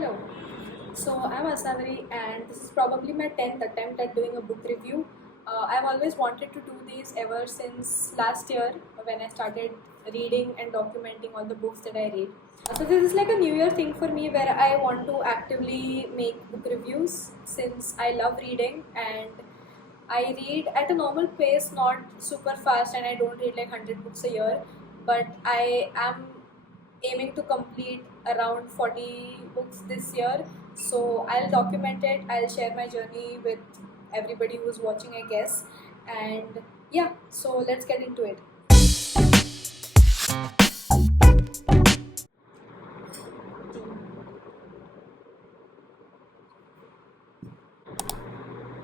Hello. So I'm Asavari, and this is probably my 10th attempt at doing a book review. I've always wanted to do these ever since last year when I started reading and documenting all the books that I read. So this is like a new year thing for me where I want to actively make book reviews since I love reading and I read at a normal pace, not super fast, and I don't read like 100 books a year, but I am aiming to complete around 40 books this year. So I'll document it, I'll share my journey with everybody who's watching, I guess. And yeah, so let's get into it.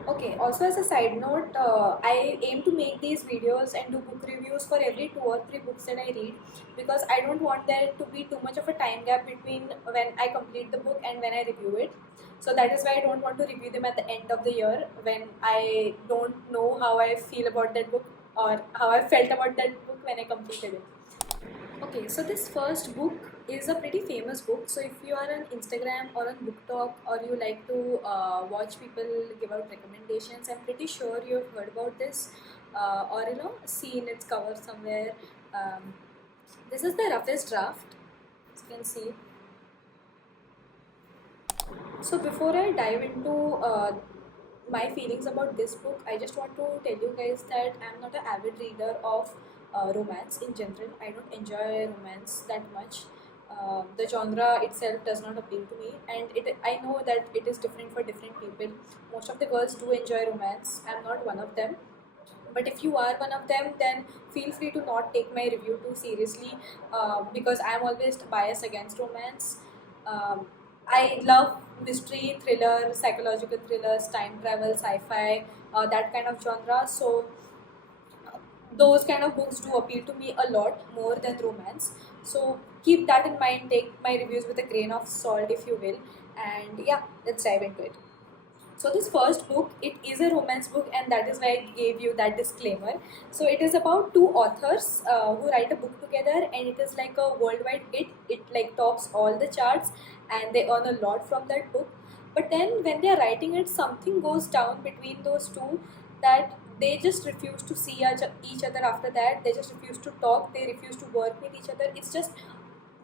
Okay, also as a side note, I aim to make these videos and do book reviews for every 2 or 3 books that I read because I don't want there to be too much of a time gap between when I complete the book and when I review it. So that is why I don't want to review them at the end of the year when I don't know how I feel about that book or how I felt about that book when I completed it. Okay, so this first book is a pretty famous book. So if you are on Instagram or on BookTok or you like to watch people give out recommendations, I'm pretty sure you've heard about this or seen its cover somewhere. Um, this is the roughest draft, as you can see. So before I dive into my feelings about this book, I just want to tell you guys that I'm not an avid reader of romance in general. I don't enjoy romance that much. The genre itself does not appeal to me, and I know that it is different for different people. Most of the girls do enjoy romance. I'm not one of them. But if you are one of them, then feel free to not take my review too seriously because I'm always biased against romance. Um, I love mystery, thriller, psychological thrillers, time travel, sci-fi, that kind of genre. So those kind of books do appeal to me a lot more than romance. So keep that in mind. Take my reviews with a grain of salt, if you will. And yeah, let's dive into it. So this first book, it is a romance book, and that is why I gave you that disclaimer. So it is about two authors who write a book together, and it is like a worldwide hit. It like tops all the charts, and they earn a lot from that book. But then when they are writing it, something goes down between those two that they just refuse to see each other after that. They just refuse to talk. They refuse to work with each other. It's just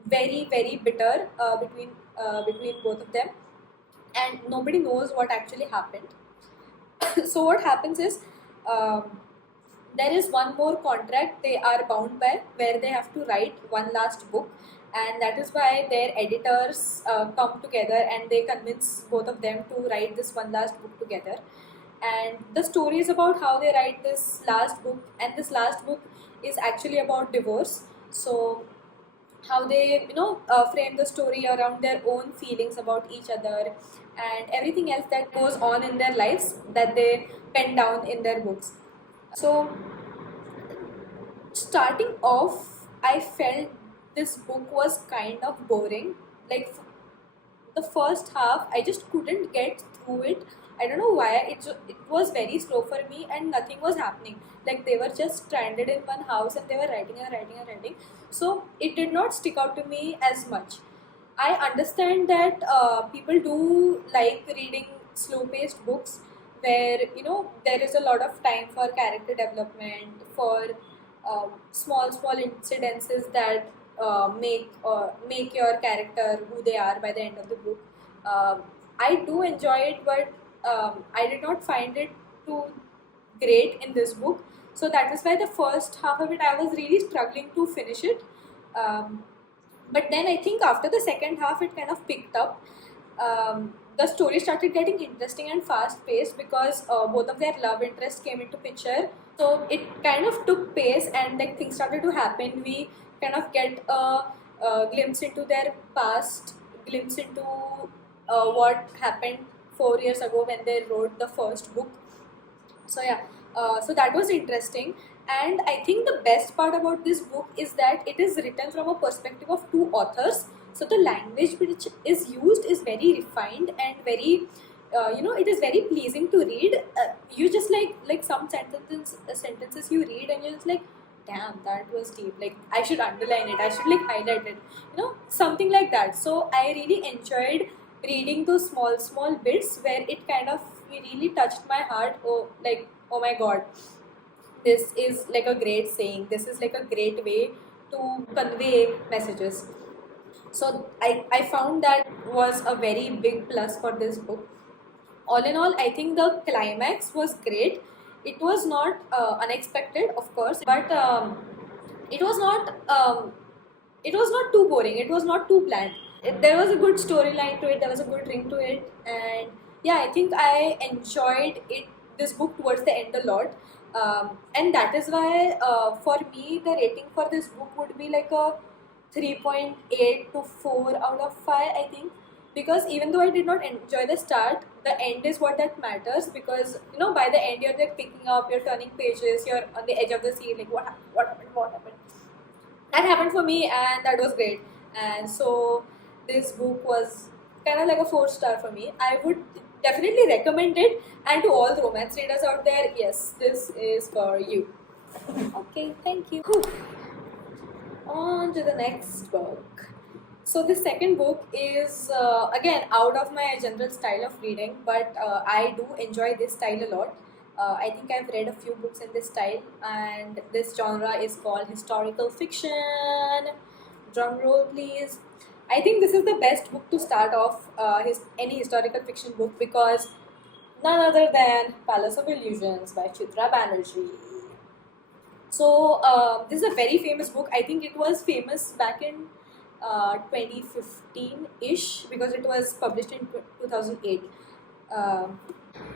very very bitter between both of them, and nobody knows what actually happened. So what happens is um, there is one more contract they are bound by where they have to write one last book, and that is why their editors come together and they convince both of them to write this one last book together. And the story is about how they write this last book, and this last book is actually about divorce. So how they frame the story around their own feelings about each other and everything else that goes on in their lives that they pen down in their books. So starting off, I felt this book was kind of boring. Like the first half, I just couldn't get through it. I don't know why. It was very slow for me, and nothing was happening. Like they were just stranded in one house, and they were writing and writing and writing. So it did not stick out to me as much. I understand that people do like reading slow-paced books where there is a lot of time for character development, for small incidences that make your character who they are by the end of the book. I do enjoy it, but I did not find it too great in this book. So that is why the first half of it I was really struggling to finish it. Um, but then I think after the second half it kind of picked up. The story started getting interesting and fast paced because both of their love interests came into picture. So it kind of took pace, and like things started to happen. We kind of get a glimpse into their past, glimpse into what happened 4 years ago when they wrote the first book. So yeah, so that was interesting. And I think the best part about this book is that it is written from a perspective of two authors. So the language which is used is very refined and very it is very pleasing to read. You just like some sentences you read and you're just like, damn, that was deep. Like I should underline it, I should like highlight it, something like that. So I really enjoyed reading those small bits where it kind of really touched my heart. Oh, like, oh my god, this is like a great saying, this is like a great way to convey messages. So I found that was a very big plus for this book. All in all, I think the climax was great. It was not unexpected, of course, but it was not it was not too boring, it was not too bland. There was a good storyline to it, there was a good ring to it, and yeah, I think I enjoyed it, this book, towards the end a lot. And that is why for me the rating for this book would be like a 3.8 to 4 out of 5, I think. Because even though I did not enjoy the start, the end is what that matters. Because you know, by the end you're like picking up, you're turning pages, you're on the edge of the seat, like what happened. That happened for me, and that was great. And so this book was kind of like a 4 star for me. I would definitely recommend it, and to all the romance readers out there, yes, this is for you. Okay, thank you. Whew. On to the next book. So the second book is again out of my general style of reading, but I do enjoy this style a lot. I think I've read a few books in this style, and this genre is called historical fiction. Drum roll, please. I think this is the best book to start off any historical fiction book, because none other than Palace of Illusions by Chitra Banerjee. So this is a very famous book. I think it was famous back in 2015-ish, because it was published in 2008.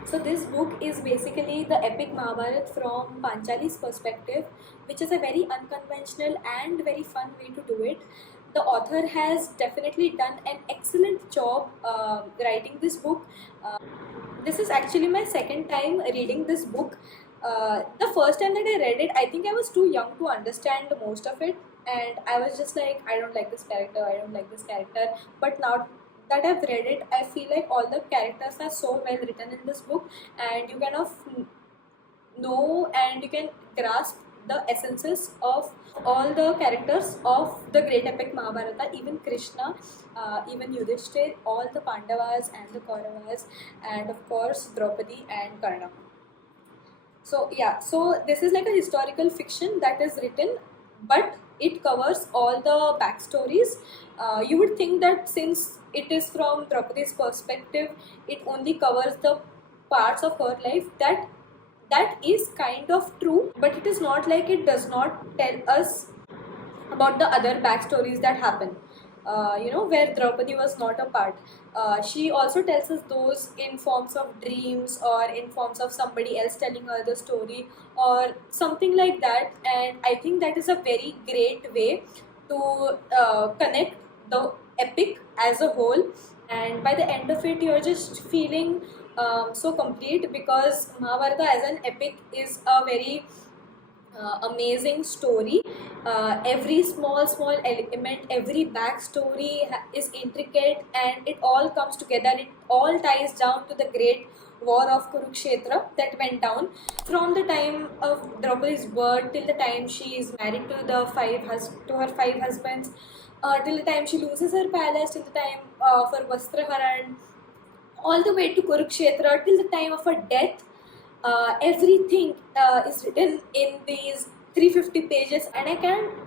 So this book is basically the epic Mahabharat from Panchali's perspective, which is a very unconventional and very fun way to do it. The author has definitely done an excellent job writing this book. This is actually my second time reading this book. The first time that I read it, I think I was too young to understand most of it, and I was just like, I don't like this character, I don't like this character. But now that I've read it, I feel like all the characters are so well written in this book, and you kind of know and you can grasp the essences of all the characters of the great epic Mahabharata, even Krishna, even Yudhishthir, all the Pandavas and the Kauravas, and of course Draupadi and Karna. So yeah, so this is like a historical fiction that is written, but it covers all the backstories. You would think that since it is from Draupadi's perspective, it only covers the parts of her life. That is kind of true, but it is not like it does not tell us about the other backstories that happen. Where Draupadi was not a part. She also tells us those in forms of dreams, or in forms of somebody else telling her the story, or something like that. And I think that is a very great way to connect the epic as a whole. And by the end of it, you're just feeling so complete, because Mahabharata as an epic is a very amazing story. Every small element, every backstory is intricate, and it all comes together. It all ties down to the great war of Kurukshetra that went down from the time of Draupadi's birth till the time she is married to her 5 husbands, till the time she loses her palace, till the time of her Vastraharan, all the way to Kurukshetra till the time of her death. Everything is written in these 350 pages, and I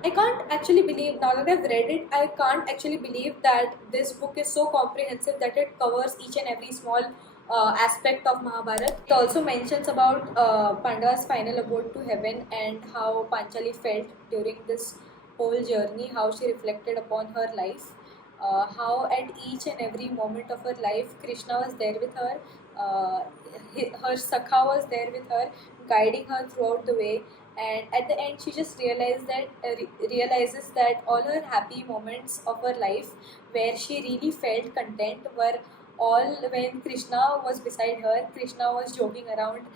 can't actually believe, now that I've read it, I can't actually believe that this book is so comprehensive that it covers each and every small aspect of Mahabharata. It also mentions about Pandava's final abode to heaven, and how Panchali felt during this whole journey, how she reflected upon her life, how at each and every moment of her life Krishna was there with her, her Sakha was there with her, guiding her throughout the way. And at the end, she just realizes that all her happy moments of her life, where she really felt content, were all when Krishna was beside her. Krishna was joking around,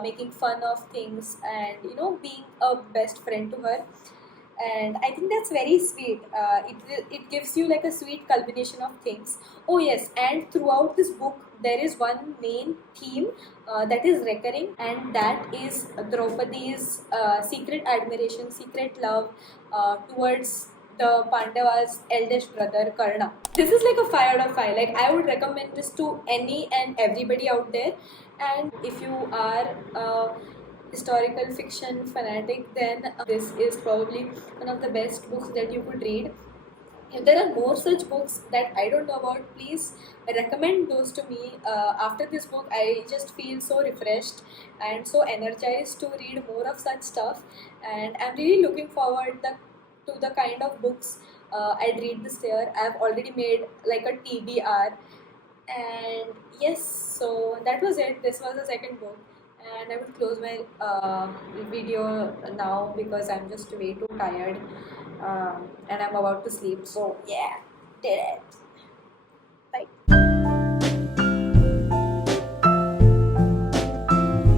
making fun of things, and being a best friend to her. And I think that's very sweet. It gives you like a sweet culmination of things. Oh yes, and throughout this book there is one main theme that is recurring, and that is Draupadi's secret admiration, secret love towards the Pandavas' eldest brother Karna. This is like a 5 out of 5. Like I would recommend this to any and everybody out there. And if you are a historical fiction fanatic, then this is probably one of the best books that you could read. If there are more such books that I don't know about, please recommend those to me. After this book, I just feel so refreshed and so energized to read more of such stuff. And I'm really looking forward to the kind of books I'd read this year. I've already made like a TBR. And yes, so that was it. This was the second book. And I would close my video now because I'm just way too tired and I'm about to sleep. So, yeah, did it. Bye.